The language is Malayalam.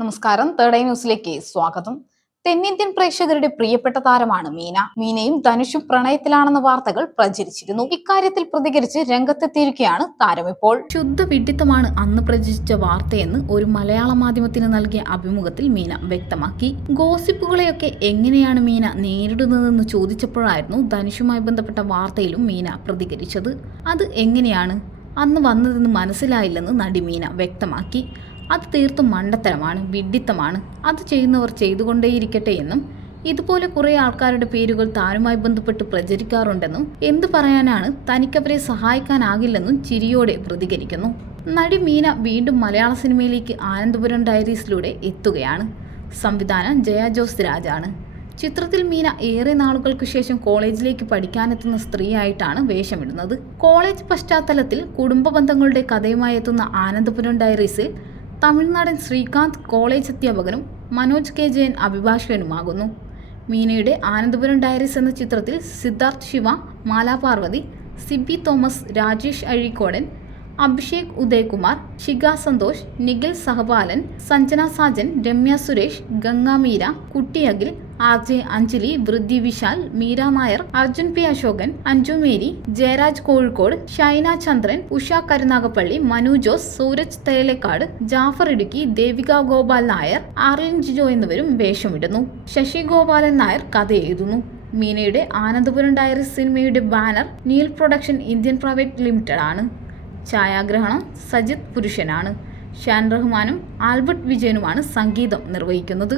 നമസ്കാരം. തേർഡ് ഐ ന്യൂസിലേക്ക് സ്വാഗതം. തെന്നിന്ത്യൻ പ്രേക്ഷകരുടെ പ്രിയപ്പെട്ട താരമാണ് മീന. മീനയും ധനുഷും പ്രണയത്തിലാണെന്ന വാർത്തകൾ പ്രചരിച്ചിരുന്നു. ഇക്കാര്യത്തിൽ പ്രതികരിച്ച് രംഗത്തെത്തിയിരിക്കുകയാണ് താരം ഇപ്പോൾ. ശുദ്ധ വിഡിത്തമാണ് അന്ന് പ്രചരിച്ച വാർത്തയെന്ന് ഒരു മലയാള മാധ്യമത്തിന് നൽകിയ അഭിമുഖത്തിൽ മീന വ്യക്തമാക്കി. ഗോസിപ്പുകളെയൊക്കെ എങ്ങനെയാണ് മീന നേരിടുന്നതെന്ന് ചോദിച്ചപ്പോഴായിരുന്നു ധനുഷുമായി ബന്ധപ്പെട്ട വാർത്തയിലും മീന പ്രതികരിച്ചത്. അത് എങ്ങനെയാണ്? അന്ന് വന്നതെന്ന് മനസ്സിലായില്ലെന്ന് നടി മീന വ്യക്തമാക്കി. അത് തീർത്തും മണ്ടത്തരമാണ് വിഡ്ഢിത്തമാണ്. അത് ചെയ്യുന്നവർ ചെയ്തുകൊണ്ടേയിരിക്കട്ടെ എന്നും ഇതുപോലെ കുറേ ആൾക്കാരുടെ പേരുകൾ താനുമായി ബന്ധപ്പെട്ട് പ്രചരിക്കാറുണ്ടെന്നും എന്തു പറയാനാണ് തനിക്കവരെ സഹായിക്കാനാകില്ലെന്നും ചിരിയോടെ പ്രതികരിക്കുന്നു. നടി മീന വീണ്ടും മലയാള സിനിമയിലേക്ക് ആനന്ദപുരം ഡയറീസിലൂടെ എത്തുകയാണ്. സംവിധാനം ജയ ജോസ് രാജാണ്. ചിത്രത്തിൽ മീന ഏറെ നാളുകൾക്ക് ശേഷം കോളേജിലേക്ക് പഠിക്കാനെത്തുന്ന സ്ത്രീയായിട്ടാണ് വേഷമിടുന്നത്. കോളേജ് പശ്ചാത്തലത്തിൽ കുടുംബ ബന്ധങ്ങളുടെ കഥയുമായി എത്തുന്ന ആനന്ദപുരം ഡയറീസിൽ തമിഴ്നാടൻ ശ്രീകാന്ത് കോളേജ് അധ്യാപകനും മനോജ് കെ ജയൻ അഭിഭാഷകനുമാകുന്നു. മീനയുടെ ആനന്ദപുരം ഡയറീസ് എന്ന ചിത്രത്തിൽ Siddharth Shiva Maala Parvathi Sibi Thomas Rajesh Azhikodan Abhishek Udayakumar Shiga Santhosh Nikhil Sahapalan Sanjana Sajan Ramya Suresh Ganga Meera കുട്ടിയകിൽ R J Anjali Vriddhi Vishal Meera Nair Arjun P Asokan Anju Mary Jayaraj Kozhikode Shaina Chandran Usha Karunagappally Manu Jose Sooraj Thelakkad Jafar Idukki Devika Gopal Nair Arlin Jijo എന്നിവരും വേഷമിടുന്നു. ശശി ഗോപാലൻ നായർ കഥ എഴുതുന്നു. മീനയുടെ ആനന്ദപുരം ഡയറി സിനിമയുടെ banner Neel production Indian private limited ആണ്. ഛായാഗ്രഹണം സജിത് പുരുഷനാണ്. ഷാൻ റഹ്മാനും ആൽബർട്ട് വിജയനുമാണ് സംഗീതം നിർവഹിക്കുന്നത്.